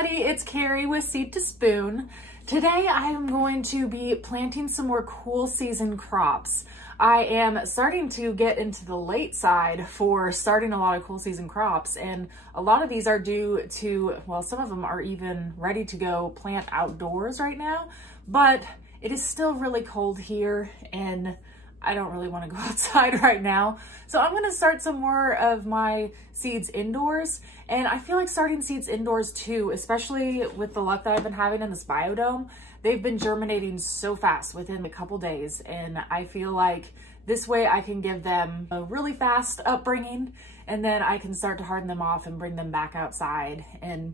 everybody, it's Carrie with Seed to Spoon. Today I am going to be planting some more cool season crops. I am starting to get into the late side for starting a lot of cool season crops, and a lot of these are due to, well, some of them are even ready to go plant outdoors right now, but it is still really cold here and I don't really want to go outside right now. So I'm going to start some more of my seeds indoors. And I feel like starting seeds indoors too, especially with the luck that I've been having in this biodome. They've been germinating so fast within a couple days. And I feel like this way I can give them a really fast upbringing, and then I can start to harden them off and bring them back outside. And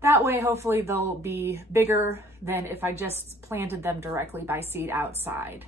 that way, hopefully they'll be bigger than if I just planted them directly by seed outside.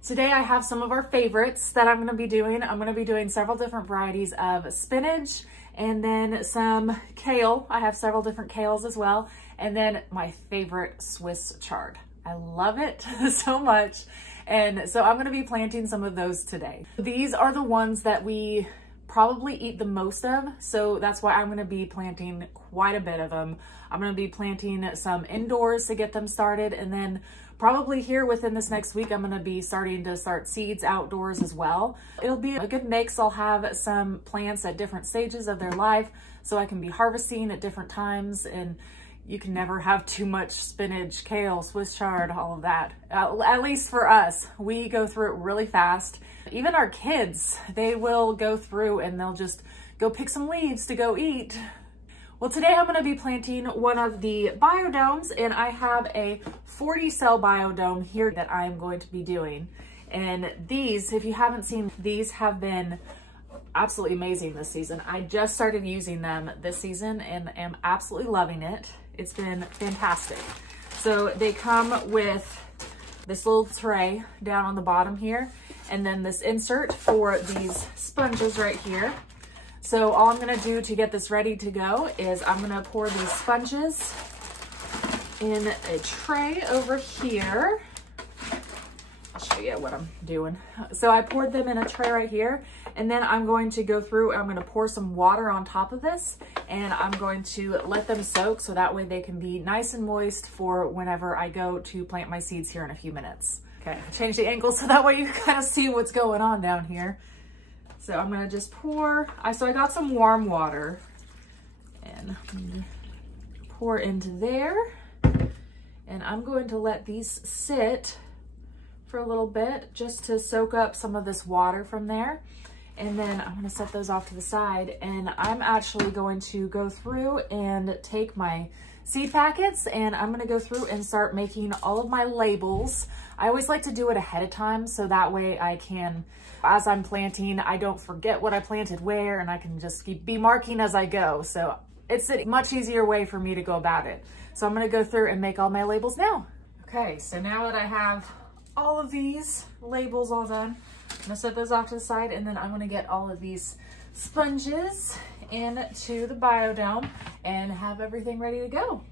Today I have some of our favorites that I'm going to be doing. I'm going to be doing several different varieties of spinach and then some kale. I have several different kales as well. And then my favorite, Swiss chard. I love it so much. And so I'm going to be planting some of those today. These are the ones that we probably eat the most of. So that's why I'm going to be planting quite a bit of them. I'm going to be planting some indoors to get them started, and then probably here within this next week, I'm going to be starting to start seeds outdoors as well. It'll be a good mix. I'll have some plants at different stages of their life, so I can be harvesting at different times, and you can never have too much spinach, kale, Swiss chard, all of that. At least for us, we go through it really fast. Even our kids, they will go through and they'll just go pick some leaves to go eat. Well, today I'm going to be planting one of the biodomes, and I have a 40 cell biodome here that I'm going to be doing. And these, if you haven't seen, these have been absolutely amazing this season. I just started using them this season and am absolutely loving it. It's been fantastic. So they come with this little tray down on the bottom here, and then this insert for these sponges right here. So all I'm gonna do to get this ready to go is I'm gonna pour these sponges in a tray over here. I'll show you what I'm doing. So I poured them in a tray right here, and then I'm going to go through and I'm gonna pour some water on top of this, and I'm going to let them soak so that way they can be nice and moist for whenever I go to plant my seeds here in a few minutes. Okay, change the angle so that way you can kind of see what's going on down here. So I'm gonna just pour, so I got some warm water, and pour into there. And I'm going to let these sit for a little bit just to soak up some of this water from there. And then I'm gonna set those off to the side, and I'm actually going to go through and take my seed packets, and I'm gonna go through and start making all of my labels. I always like to do it ahead of time so that way I can, as I'm planting, I don't forget what I planted where, and I can just be marking as I go. So it's a much easier way for me to go about it. So I'm gonna go through and make all my labels now. Okay, so now that I have all of these labels all done, I'm gonna set those off to the side, and then I'm gonna get all of these sponges into the biodome and have everything ready to go.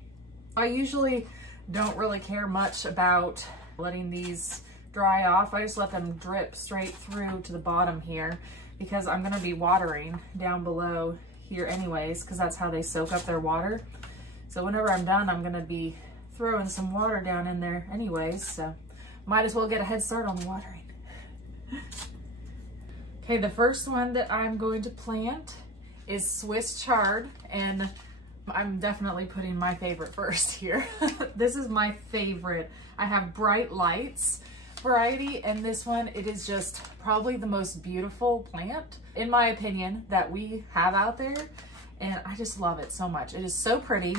I usually don't really care much about letting these dry off. I just let them drip straight through to the bottom here because I'm gonna be watering down below here anyways, because that's how they soak up their water. So whenever I'm done, I'm gonna be throwing some water down in there anyways, so might as well get a head start on the watering. Okay, the first one that I'm going to plant is Swiss chard, and I'm definitely putting my favorite first here. This is my favorite. I have Bright Lights variety, and this one, it is just probably the most beautiful plant, in my opinion, that we have out there, and I just love it so much. It is so pretty,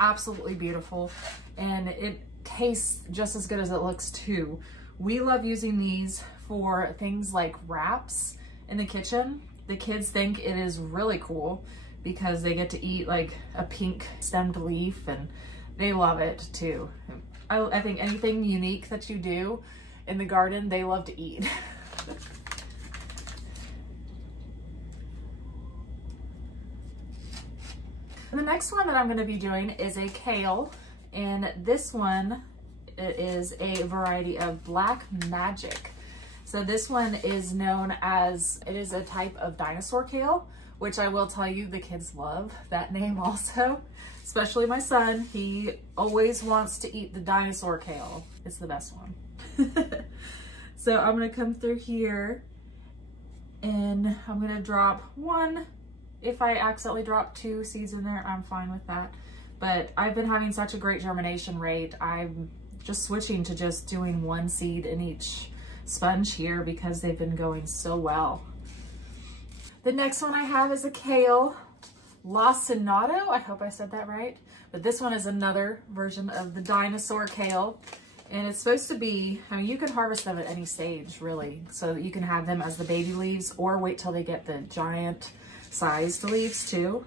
absolutely beautiful, and it tastes just as good as it looks too. We love using these for things like wraps in the kitchen. The kids think it is really cool because they get to eat like a pink stemmed leaf, and they love it too. I think anything unique that you do in the garden, they love to eat. The next one that I'm going to be doing is a kale, and this one is a variety of Black Magic. So this one is known as, it is a type of dinosaur kale, which I will tell you the kids love that name also, especially my son. He always wants to eat the dinosaur kale. It's the best one. So I'm gonna come through here and I'm gonna drop one. If I accidentally drop 2 seeds in there, I'm fine with that. But I've been having such a great germination rate. I'm just switching to just doing 1 seed in each sponge here because they've been going so well. The next one I have is a Kale La Sinato. I hope I said that right. But this one is another version of the dinosaur kale. And it's supposed to be, I mean, you can harvest them at any stage, really. So that you can have them as the baby leaves or wait till they get the giant sized leaves too.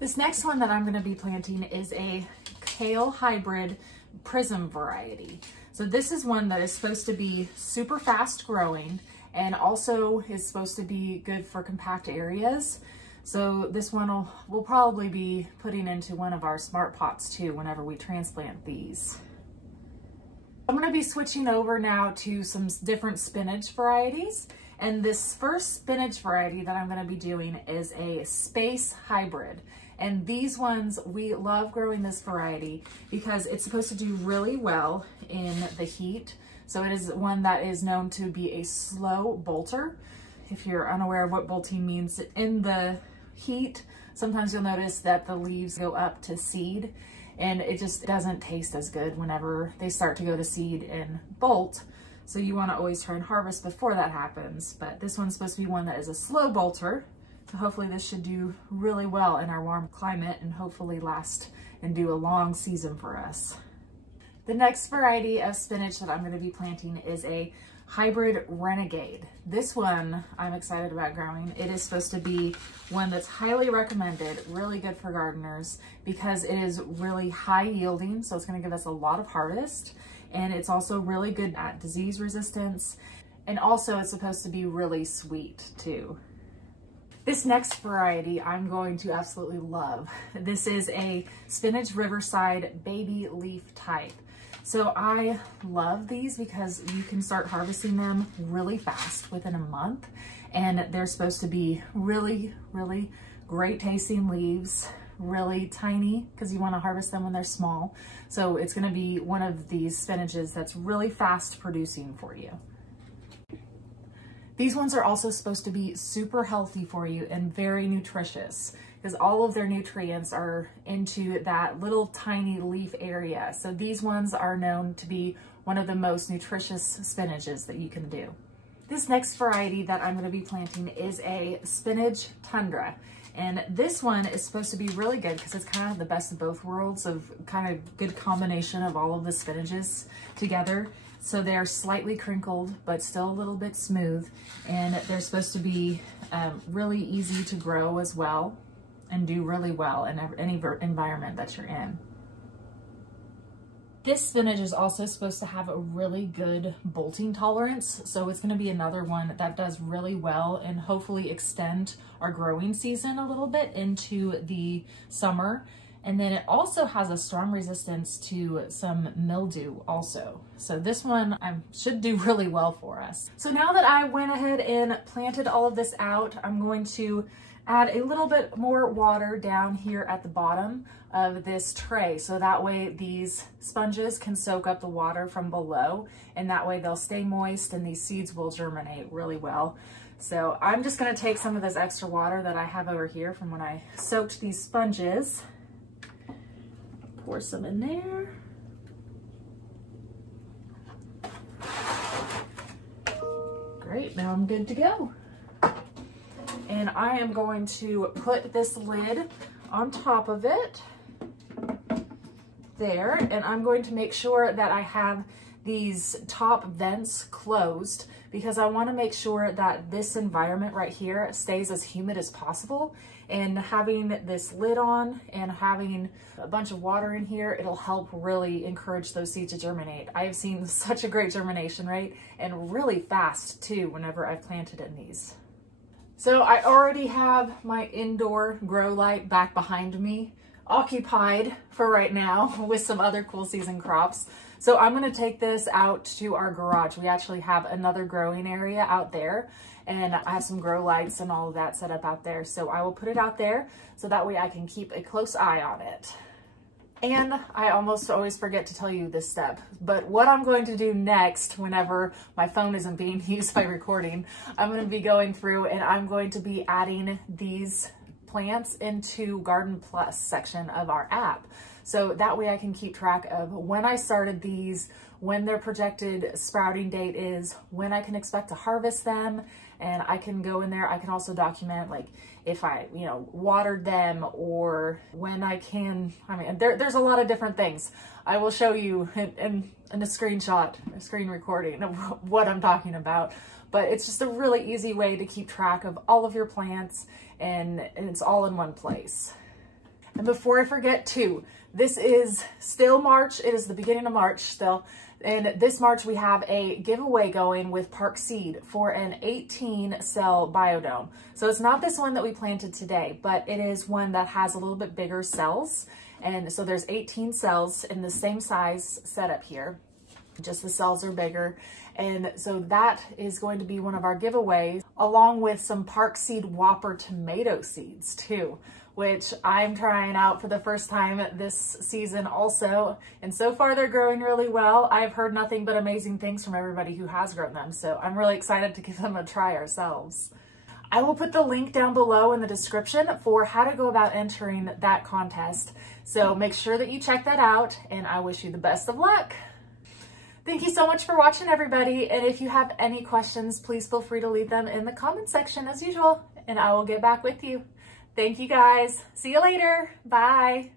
This next one that I'm going to be planting is a Kale hybrid Prism variety. So this is one that is supposed to be super fast growing and also is supposed to be good for compact areas. So this one we'll probably be putting into one of our smart pots too whenever we transplant these. I'm going to be switching over now to some different spinach varieties. And this first spinach variety that I'm going to be doing is a space hybrid. And these ones, we love growing this variety because it's supposed to do really well in the heat. So it is one that is known to be a slow bolter. If you're unaware of what bolting means, in the heat, sometimes you'll notice that the leaves go up to seed and it just doesn't taste as good whenever they start to go to seed and bolt. So you want to always try and harvest before that happens. But this one's supposed to be one that is a slow bolter. So hopefully this should do really well in our warm climate and hopefully last and do a long season for us. The next variety of spinach that I'm going to be planting is a hybrid Renegade. This one I'm excited about growing. It is supposed to be one that's highly recommended, really good for gardeners because it is really high yielding. So it's going to give us a lot of harvest. And it's also really good at disease resistance. And also it's supposed to be really sweet too. This next variety I'm going to absolutely love. This is a Spinach Riverside baby leaf type. So I love these because you can start harvesting them really fast within a month. And they're supposed to be really, really great tasting leaves, really tiny because you want to harvest them when they're small. So it's going to be one of these spinaches that's really fast producing for you. These ones are also supposed to be super healthy for you and very nutritious because all of their nutrients are into that little tiny leaf area. So these ones are known to be one of the most nutritious spinaches that you can do. This next variety that I'm going to be planting is a Spinach Tundra. And this one is supposed to be really good because it's kind of the best of both worlds of kind of good combination of all of the spinaches together. So they're slightly crinkled, but still a little bit smooth. And they're supposed to be really easy to grow as well and do really well in any environment that you're in. This spinach is also supposed to have a really good bolting tolerance. So it's gonna be another one that does really well and hopefully extend our growing season a little bit into the summer. And then it also has a strong resistance to some mildew also. So this one should do really well for us. So now that I went ahead and planted all of this out, I'm going to add a little bit more water down here at the bottom of this tray. So that way these sponges can soak up the water from below and that way they'll stay moist and these seeds will germinate really well. So I'm just gonna take some of this extra water that I have over here from when I soaked these sponges. Pour some in there. Great, now I'm good to go. And I am going to put this lid on top of it. There, and I'm going to make sure that I have these top vents closed because I want to make sure that this environment right here stays as humid as possible. And having this lid on and having a bunch of water in here, it'll help really encourage those seeds to germinate. I have seen such a great germination rate and really fast too whenever I've planted in these. So I already have my indoor grow light back behind me. occupied for right now with some other cool season crops. So I'm going to take this out to our garage. We actually have another growing area out there, and I have some grow lights and all of that set up out there. So I will put it out there so that way I can keep a close eye on it. And I almost always forget to tell you this step, but what I'm going to do next, whenever my phone isn't being used by recording, I'm going to be going through and I'm going to be adding these plants into Garden Plus section of our app. So that way I can keep track of when I started these, when their projected sprouting date is, when I can expect to harvest them, and I can go in there. I can also document like if I, watered them, or when I can, there's a lot of different things. I will show you in a screenshot, a screen recording of what I'm talking about. But it's just a really easy way to keep track of all of your plants, and it's all in one place. And before I forget too, this is still March. It is the beginning of March still. And this March we have a giveaway going with Park Seed for an 18 cell biodome. So it's not this one that we planted today, but it is one that has a little bit bigger cells. And so there's 18 cells in the same size setup here. Just the cells are bigger. And so that is going to be one of our giveaways, along with some Park Seed Whopper tomato seeds too, which I'm trying out for the first time this season also. And so far they're growing really well. I've heard nothing but amazing things from everybody who has grown them. So I'm really excited to give them a try ourselves. I will put the link down below in the description for how to go about entering that contest. So make sure that you check that out, and I wish you the best of luck. Thank you so much for watching, everybody. And if you have any questions, please feel free to leave them in the comment section as usual, and I will get back with you. Thank you guys. See you later. Bye.